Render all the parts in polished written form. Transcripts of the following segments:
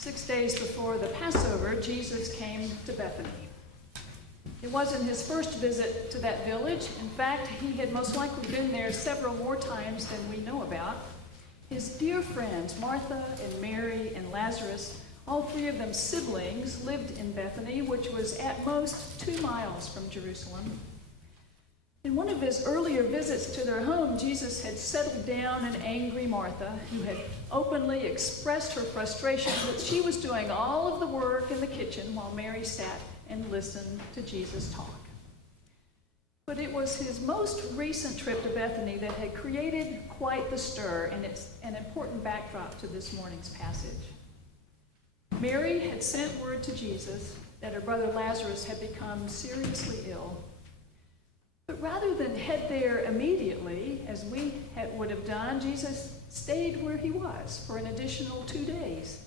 6 days before the Passover, Jesus came to Bethany. It wasn't his first visit to that village. In fact, he had most likely been there several more times than we know about. His dear friends, Martha and Mary and Lazarus, all three of them siblings, lived in Bethany, which was at most 2 miles from Jerusalem. In one of his earlier visits to their home, Jesus had settled down an angry Martha, who had openly expressed her frustration that she was doing all of the work in the kitchen while Mary sat and listened to Jesus talk. But it was his most recent trip to Bethany that had created quite the stir, and it's an important backdrop to this morning's passage. Mary had sent word to Jesus that her brother Lazarus had become seriously ill. But rather than head there immediately, as we would have done, Jesus stayed where he was for an additional 2 days.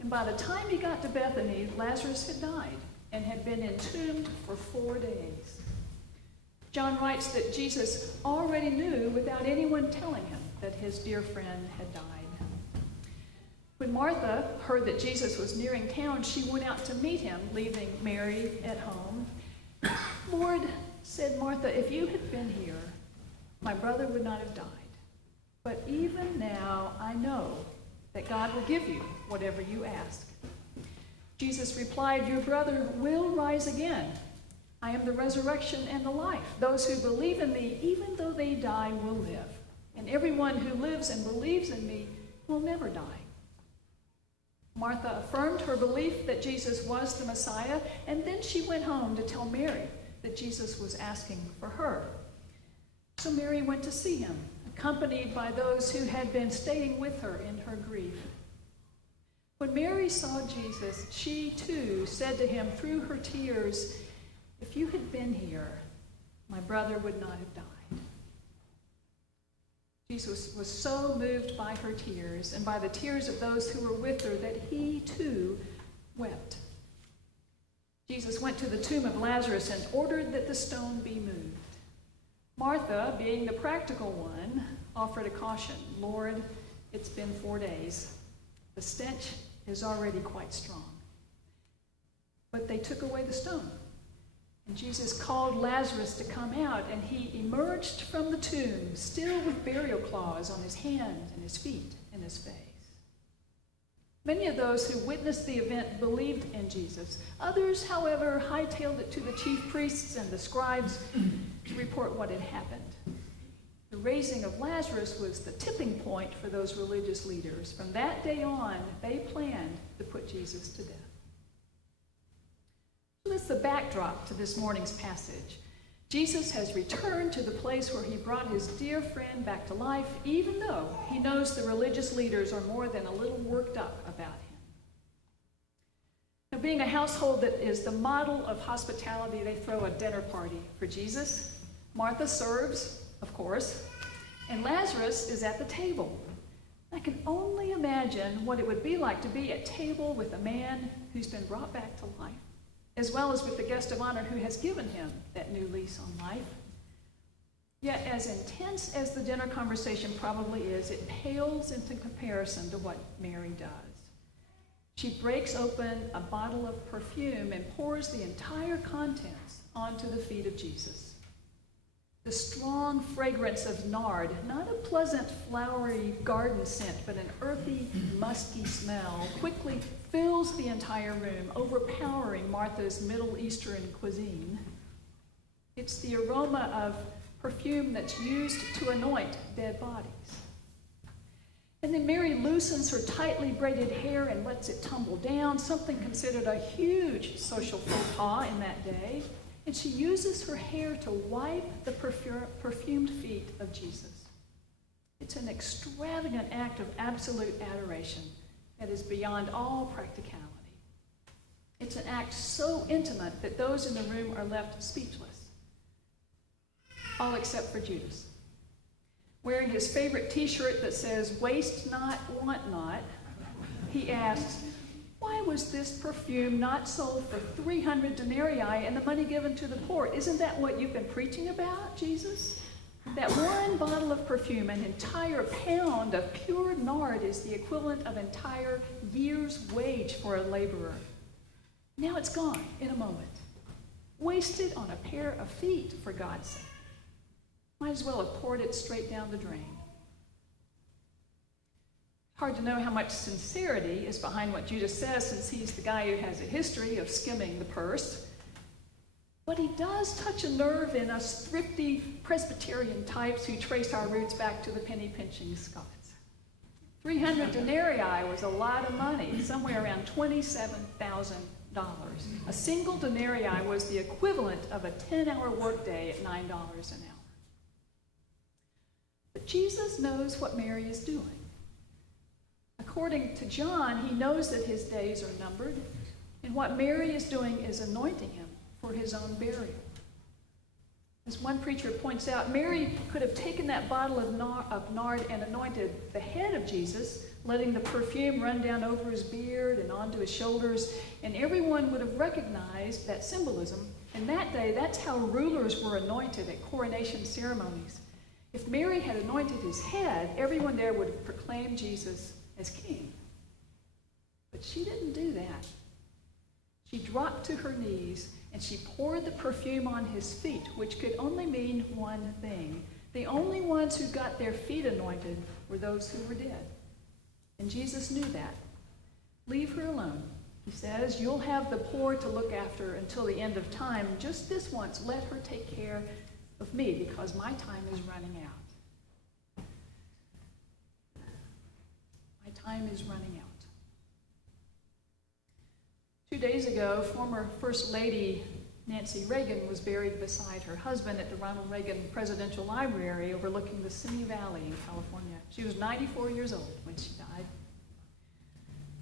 And by the time he got to Bethany, Lazarus had died and had been entombed for 4 days. John writes that Jesus already knew without anyone telling him that his dear friend had died. When Martha heard that Jesus was nearing town, she went out to meet him, leaving Mary at home. "Lord," said Martha, "if you had been here, my brother would not have died. But even now I know that God will give you whatever you ask." Jesus replied, "Your brother will rise again. I am the resurrection and the life. Those who believe in me, even though they die, will live. And everyone who lives and believes in me will never die." Martha affirmed her belief that Jesus was the Messiah, and then she went home to tell Mary that Jesus was asking for her. So Mary went to see him, accompanied by those who had been staying with her in her grief. When Mary saw Jesus, she too said to him through her tears, "If you had been here, my brother would not have died." Jesus was so moved by her tears and by the tears of those who were with her that he too wept. Jesus went to the tomb of Lazarus and ordered that the stone be moved. Martha, being the practical one, offered a caution. "Lord, it's been 4 days. The stench is already quite strong." But they took away the stone. And Jesus called Lazarus to come out, and he emerged from the tomb, still with burial cloths on his hands and his feet and his face. Many of those who witnessed the event believed in Jesus. Others, however, hightailed it to the chief priests and the scribes to report what had happened. The raising of Lazarus was the tipping point for those religious leaders. From that day on, they planned to put Jesus to death. So that's the backdrop to this morning's passage. Jesus has returned to the place where he brought his dear friend back to life, even though he knows the religious leaders are more than a little worked up about him. Now, being a household that is the model of hospitality, they throw a dinner party for Jesus. Martha serves, of course, and Lazarus is at the table. I can only imagine what it would be like to be at table with a man who's been brought back to life, as well as with the guest of honor who has given him that new lease on life. Yet, as intense as the dinner conversation probably is, it pales into comparison to what Mary does. She breaks open a bottle of perfume and pours the entire contents onto the feet of Jesus. The strong fragrance of nard, not a pleasant flowery garden scent, but an earthy, musky smell, quickly fills the entire room, overpowering Martha's Middle Eastern cuisine. It's the aroma of perfume that's used to anoint dead bodies. And then Mary loosens her tightly braided hair and lets it tumble down, something considered a huge social faux pas in that day. And she uses her hair to wipe the perfumed feet of Jesus. It's an extravagant act of absolute adoration that is beyond all practicality. It's an act so intimate that those in the room are left speechless, all except for Judas. Wearing his favorite t-shirt that says, "Waste not, want not," he asks, "Why was this perfume not sold for 300 denarii and the money given to the poor? Isn't that what you've been preaching about, Jesus?" That one bottle of perfume, an entire pound of pure nard, is the equivalent of an entire year's wage for a laborer. Now it's gone in a moment. Wasted on a pair of feet, for God's sake. Might as well have poured it straight down the drain. Hard to know how much sincerity is behind what Judas says, since he's the guy who has a history of skimming the purse. But he does touch a nerve in us thrifty Presbyterian types who trace our roots back to the penny-pinching Scots. 300 denarii was a lot of money, somewhere around $27,000. A single denarii was the equivalent of a 10-hour workday at $9 an hour. But Jesus knows what Mary is doing. According to John, he knows that his days are numbered, and what Mary is doing is anointing him for his own burial. As one preacher points out, Mary could have taken that bottle of nard and anointed the head of Jesus, letting the perfume run down over his beard and onto his shoulders, and everyone would have recognized that symbolism. In that day, that's how rulers were anointed at coronation ceremonies. If Mary had anointed his head, everyone there would have proclaimed Jesus as king. But she didn't do that. She dropped to her knees and she poured the perfume on his feet, which could only mean one thing. The only ones who got their feet anointed were those who were dead. And Jesus knew that. Leave her alone. He says, you'll have the poor to look after until the end of time. Just this once, let her take care of me, because my time is running out. My time is running out. 2 days ago, former First Lady Nancy Reagan was buried beside her husband at the Ronald Reagan Presidential Library overlooking the Simi Valley in California. She was 94 years old when she died.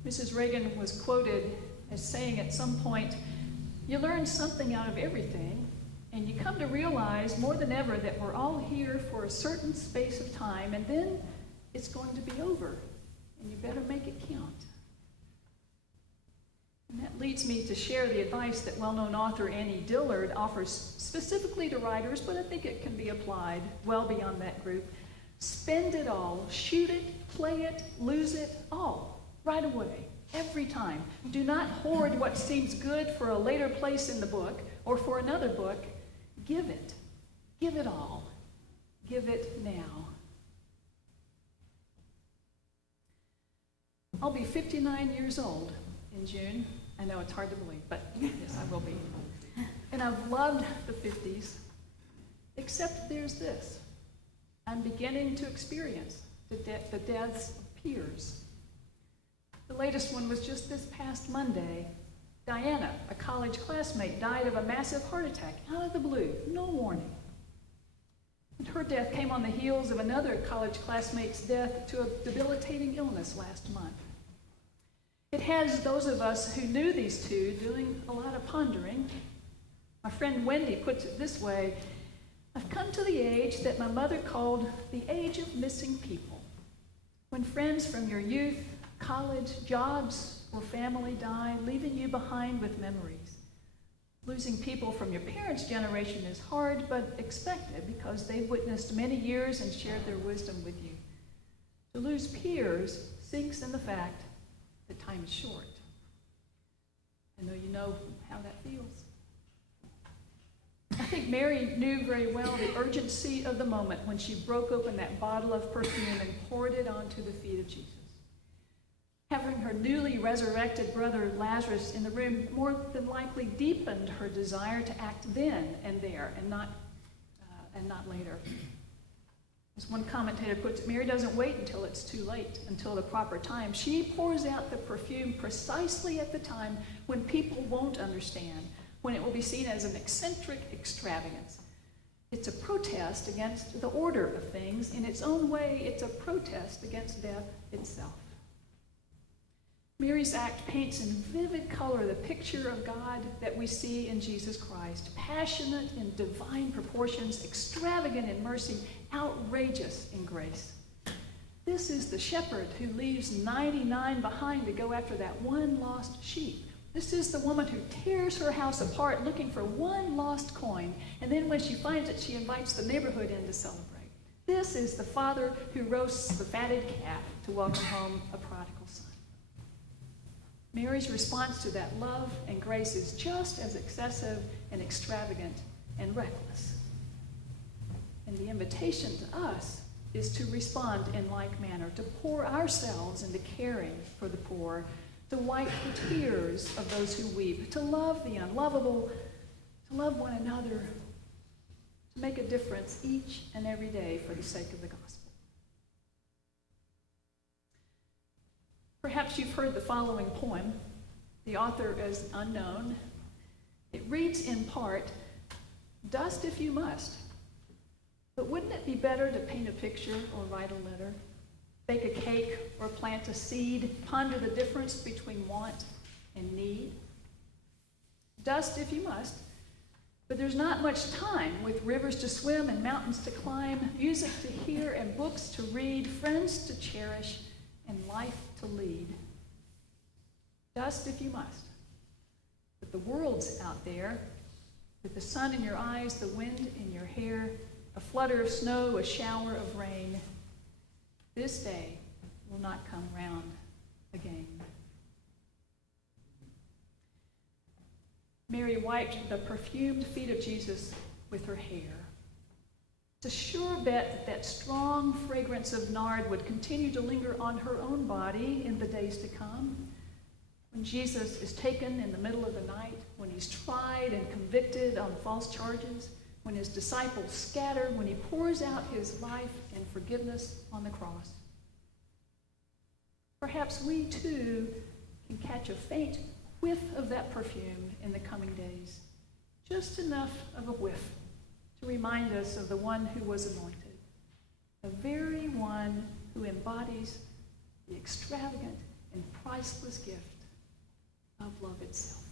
Mrs. Reagan was quoted as saying at some point, "You learn something out of everything, and you come to realize more than ever that we're all here for a certain space of time, and then it's going to be over, and you better make it count." And that leads me to share the advice that well-known author Annie Dillard offers specifically to writers, but I think it can be applied well beyond that group. Spend it all, shoot it, play it, lose it, all, right away, every time. Do not hoard what seems good for a later place in the book or for another book. Give it. Give it all. Give it now. I'll be 59 years old in June. I know it's hard to believe, but yes, I will be. And I've loved the 50s, except there's this. I'm beginning to experience the deaths of peers. The latest one was just this past Monday. Diana, a college classmate, died of a massive heart attack out of the blue, no warning. And her death came on the heels of another college classmate's death to a debilitating illness last month. It has those of us who knew these two doing a lot of pondering. My friend Wendy puts it this way: I've come to the age that my mother called the age of missing people. When friends from your youth, college, jobs, or family die, leaving you behind with memories. Losing people from your parents' generation is hard, but expected because they've witnessed many years and shared their wisdom with you. To lose peers sinks in the fact that time is short. I know you know how that feels. I think Mary knew very well the urgency of the moment when she broke open that bottle of perfume and poured it onto the feet of Jesus. Having her newly resurrected brother Lazarus in the room more than likely deepened her desire to act then and there, and not later. As one commentator puts it, Mary doesn't wait until it's too late, until the proper time. She pours out the perfume precisely at the time when people won't understand, when it will be seen as an eccentric extravagance. It's a protest against the order of things. In its own way, it's a protest against death itself. Mary's act paints in vivid color the picture of God that we see in Jesus Christ, passionate in divine proportions, extravagant in mercy, outrageous in grace. This is the shepherd who leaves 99 behind to go after that one lost sheep. This is the woman who tears her house apart looking for one lost coin, and then when she finds it, she invites the neighborhood in to celebrate. This is the father who roasts the fatted calf to welcome home a prodigal son. Mary's response to that love and grace is just as excessive and extravagant and reckless. And the invitation to us is to respond in like manner, to pour ourselves into caring for the poor, to wipe the tears of those who weep, to love the unlovable, to love one another, to make a difference each and every day for the sake of the gospel. Perhaps you've heard the following poem. The author is unknown. It reads in part, "Dust if you must, but wouldn't it be better to paint a picture or write a letter, bake a cake or plant a seed, ponder the difference between want and need? Dust if you must, but there's not much time with rivers to swim and mountains to climb, music to hear and books to read, friends to cherish and life to lead. Dust if you must, but the world's out there, with the sun in your eyes, the wind in your hair, a flutter of snow, a shower of rain. This day will not come round again." Mary wiped the perfumed feet of Jesus with her hair. It's a sure bet that that strong fragrance of nard would continue to linger on her own body in the days to come. When Jesus is taken in the middle of the night, when he's tried and convicted on false charges, when his disciples scatter, when he pours out his life and forgiveness on the cross. Perhaps we too can catch a faint whiff of that perfume in the coming days. Just enough of a whiff to remind us of the one who was anointed, the very one who embodies the extravagant and priceless gift of love itself.